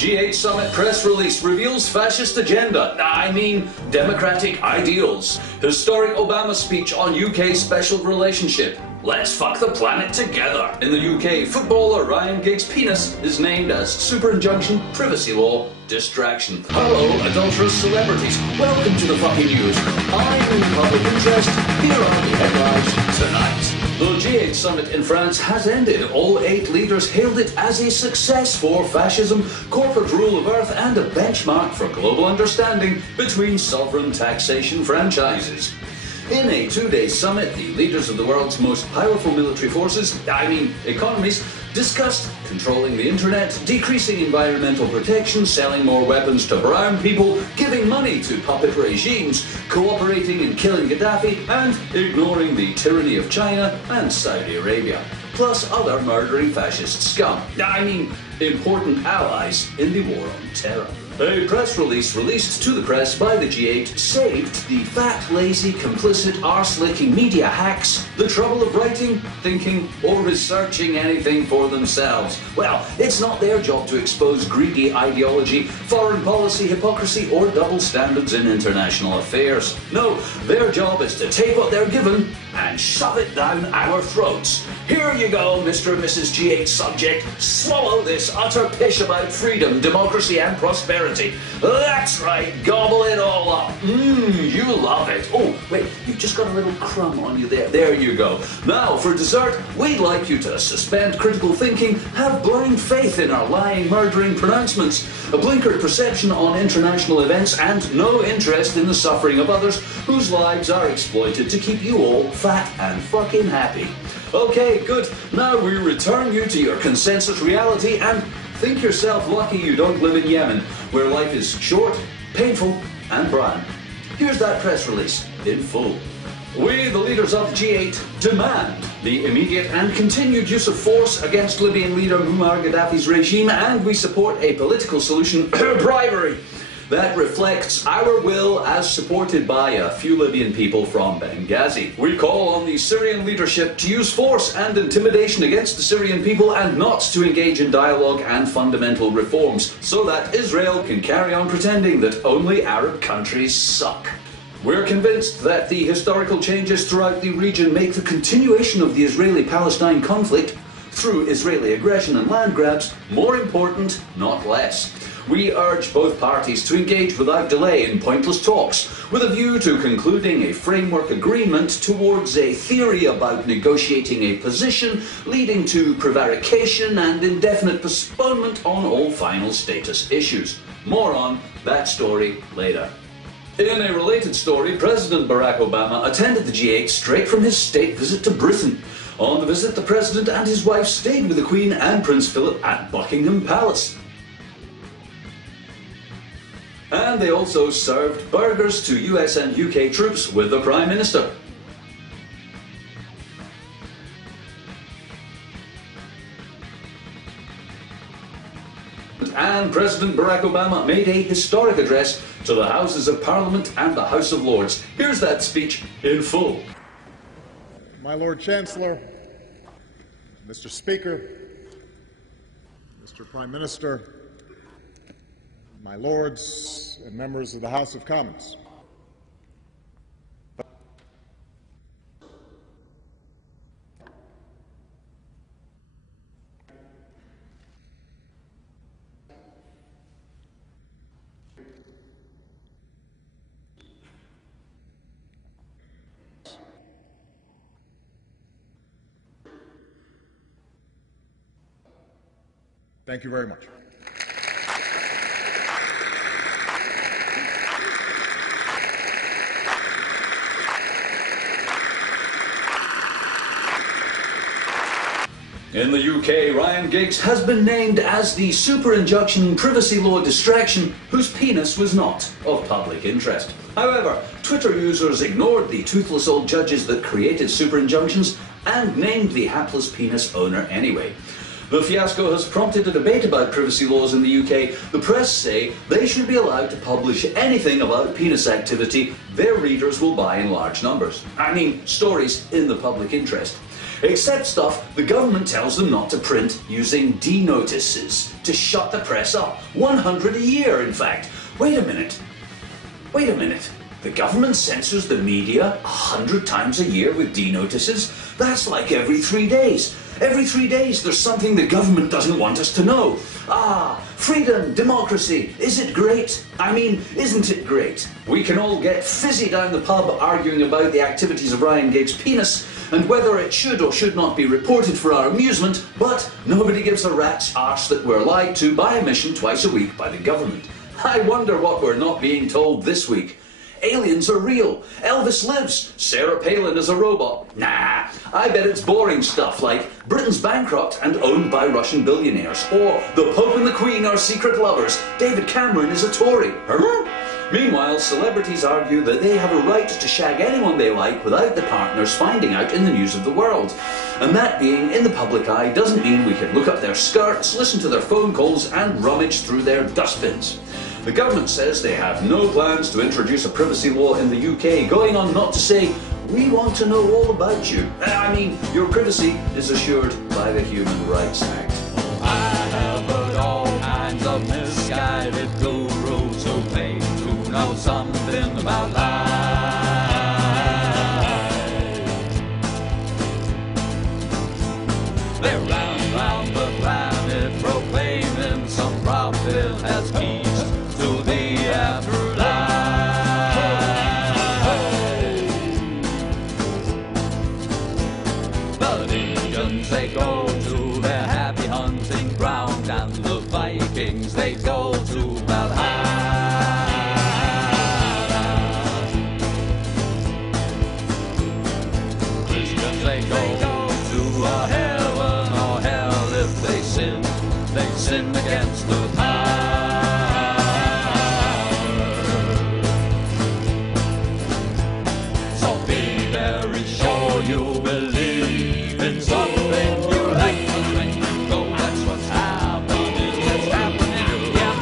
G8 Summit press release reveals fascist agenda. I mean, democratic ideals. Historic Obama speech on UK special relationship. Let's fuck the planet together. In the UK, footballer Ryan Giggs' penis is named as super injunction privacy law distraction. Hello, adulterous celebrities. Welcome to the fucking news. I'm in public interest. Here are the headlines tonight. The G8 summit in France has ended. All 8 leaders hailed it as a success for fascism, corporate rule of earth, and a benchmark for global understanding between sovereign taxation franchises. In a 2-day summit, the leaders of the world's most powerful military forces, economies, discussed controlling the internet, decreasing environmental protection, selling more weapons to brown people, giving money to puppet regimes, cooperating in killing Gaddafi, and ignoring the tyranny of China and Saudi Arabia, plus other murdering fascist scum. Important allies in the war on terror. A press release released to the press by the G8 saved the fat, lazy, complicit, arse-licking media hacks the trouble of writing, thinking, or researching anything for themselves. Well, it's not their job to expose greedy ideology, foreign policy hypocrisy, or double standards in international affairs. No, their job is to take what they're given and shove it down our throats. Here you go, Mr. and Mrs. G8 subject. Swallow this utter pish about freedom, democracy, and prosperity. That's right, gobble it all up. You love it. Oh, wait, you've just got a little crumb on you there. There you go. Now, for dessert, we'd like you to suspend critical thinking, have blind faith in our lying, murdering pronouncements, a blinkered perception on international events, and no interest in the suffering of others whose lives are exploited to keep you all fat and fucking happy. Okay, good. Now we return you to your consensus reality and think yourself lucky you don't live in Yemen, where life is short, painful, and brown. Here's that press release in full. We, the leaders of the G8, demand the immediate and continued use of force against Libyan leader Muammar Gaddafi's regime, and we support a political solution, bribery, that reflects our will as supported by a few Libyan people from Benghazi. We call on the Syrian leadership to use force and intimidation against the Syrian people and not to engage in dialogue and fundamental reforms so that Israel can carry on pretending that only Arab countries suck. We're convinced that the historical changes throughout the region make the continuation of the Israeli-Palestine conflict through Israeli aggression and land grabs more important, not less. We urge both parties to engage without delay in pointless talks, with a view to concluding a framework agreement towards a theory about negotiating a position, leading to prevarication and indefinite postponement on all final status issues. More on that story later. In a related story, President Barack Obama attended the G8 straight from his state visit to Britain. On the visit, the President and his wife stayed with the Queen and Prince Philip at Buckingham Palace. And they also served burgers to US and UK troops with the Prime Minister. And President Barack Obama made a historic address to the Houses of Parliament and the House of Lords. Here's that speech in full. My Lord Chancellor, Mr. Speaker, Mr. Prime Minister, my Lords and members of the House of Commons. Thank you very much. In the UK, Ryan Giggs has been named as the super injunction privacy law distraction whose penis was not of public interest. However, Twitter users ignored the toothless old judges that created super injunctions and named the hapless penis owner anyway. The fiasco has prompted a debate about privacy laws in the UK. The press say they should be allowed to publish anything about penis activity their readers will buy in large numbers. Stories in the public interest. Except stuff the government tells them not to print using D-notices to shut the press up. 100 a year, in fact. Wait a minute. The government censors the media 100 times a year with D-notices? That's like every 3 days. Every 3 days there's something the government doesn't want us to know. Ah, freedom, democracy, is it great? I mean, isn't it great? We can all get fizzy down the pub arguing about the activities of Ryan Giggs' penis and whether it should or should not be reported for our amusement, but nobody gives a rat's arse that we're lied to by omission twice a week by the government. I wonder what we're not being told this week. Aliens are real. Elvis lives. Sarah Palin is a robot. Nah, I bet it's boring stuff like Britain's bankrupt and owned by Russian billionaires, or the Pope and the Queen are secret lovers. David Cameron is a Tory. Huh? Meanwhile, celebrities argue that they have a right to shag anyone they like without the partners finding out in the news of the world. And that being in the public eye doesn't mean we can look up their skirts, listen to their phone calls and rummage through their dustbins. The government says they have no plans to introduce a privacy law in the UK, going on not to say, we want to know all about you. I mean, your privacy is assured by the Human Rights Act. I have heard all kinds of misguided gurus who claim to know something about life. They're round the planet proclaiming some prophet has keys to the afterlife. The Indians, they go to their happy hunting ground, and the Vikings, they go to Valhalla. Christians, they go to a heaven or hell. If they sin against the power. You believe in something you like to drink. So that's what's happening. It's happening. Yeah,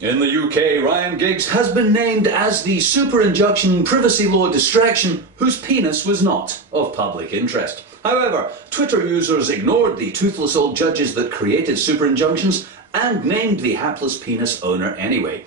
In the UK, Ryan Giggs has been named as the super-injunction privacy law distraction whose penis was not of public interest. However, Twitter users ignored the toothless old judges that created super-injunctions and named the hapless penis owner anyway.